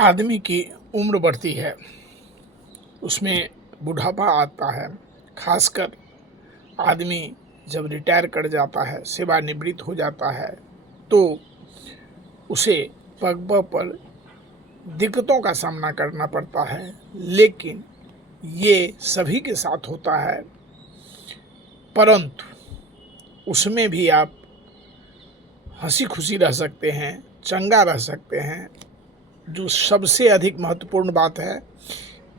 आदमी की उम्र बढ़ती है, उसमें बुढ़ापा आता है। खासकर आदमी जब रिटायर कर जाता है, सेवानिवृत्त हो जाता है, तो उसे पग-पग पर दिक्कतों का सामना करना पड़ता है। लेकिन ये सभी के साथ होता है, परंतु उसमें भी आप हंसी खुशी रह सकते हैं, चंगा रह सकते हैं। जो सबसे अधिक महत्वपूर्ण बात है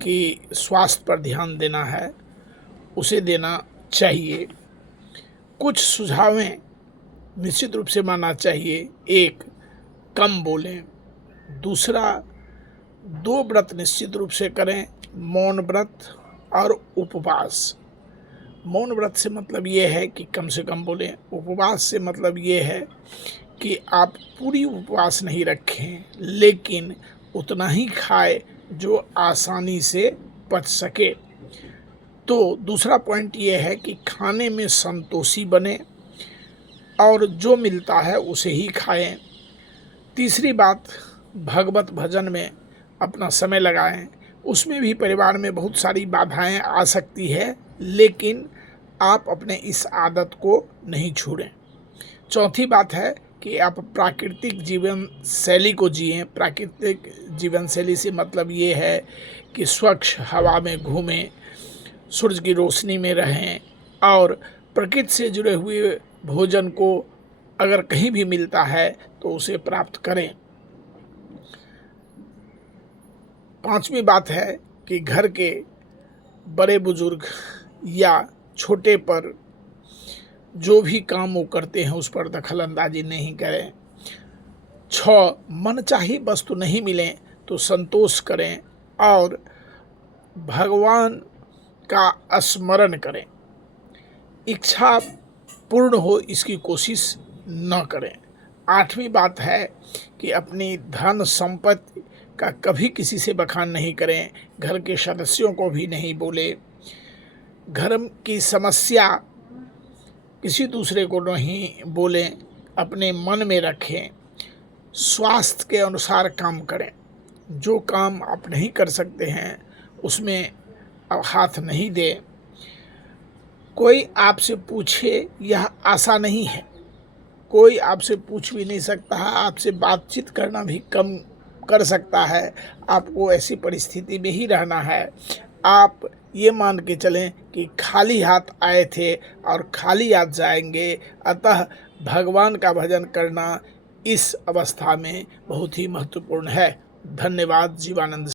कि स्वास्थ्य पर ध्यान देना है, उसे देना चाहिए। कुछ सुझावें निश्चित रूप से मानना चाहिए। एक, कम बोलें। दूसरा, 2 व्रत निश्चित रूप से करें, मौन व्रत और उपवास। मौन व्रत से मतलब ये है कि कम से कम बोलें। उपवास से मतलब ये है कि आप पूरी उपवास नहीं रखें, लेकिन उतना ही खाए जो आसानी से पच सके। तो दूसरा पॉइंट ये है कि खाने में संतोषी बने और जो मिलता है उसे ही खाएं। तीसरी बात, भगवत भजन में अपना समय लगाएं। उसमें भी परिवार में बहुत सारी बाधाएं आ सकती है, लेकिन आप अपने इस आदत को नहीं छोड़ें। चौथी बात है कि आप प्राकृतिक जीवन शैली को जिएं। प्राकृतिक जीवन शैली से मतलब ये है कि स्वच्छ हवा में घूमें, सूरज की रोशनी में रहें और प्रकृति से जुड़े हुए भोजन को अगर कहीं भी मिलता है तो उसे प्राप्त करें। पांचवी बात है कि घर के बड़े बुजुर्ग या छोटे पर जो भी काम वो करते हैं उस पर दखल अंदाजी नहीं करें। 6, मनचाही वस्तु नहीं मिले तो संतोष करें और भगवान का स्मरण करें। इच्छा पूर्ण हो इसकी कोशिश न करें। 8वीं बात है कि अपनी धन संपत्ति का कभी किसी से बखान नहीं करें, घर के सदस्यों को भी नहीं बोले। घर की समस्या किसी दूसरे को नहीं बोलें, अपने मन में रखें। स्वास्थ्य के अनुसार काम करें। जो काम आप नहीं कर सकते हैं उसमें आप हाथ नहीं दें। कोई आपसे पूछे यह आशा नहीं है, कोई आपसे पूछ भी नहीं सकता है, आपसे बातचीत करना भी कम कर सकता है। आपको ऐसी परिस्थिति में ही रहना है। आप ये मान के चलें कि खाली हाथ आए थे और खाली हाथ जाएंगे। अतः भगवान का भजन करना इस अवस्था में बहुत ही महत्वपूर्ण है। धन्यवाद। जीवानंद।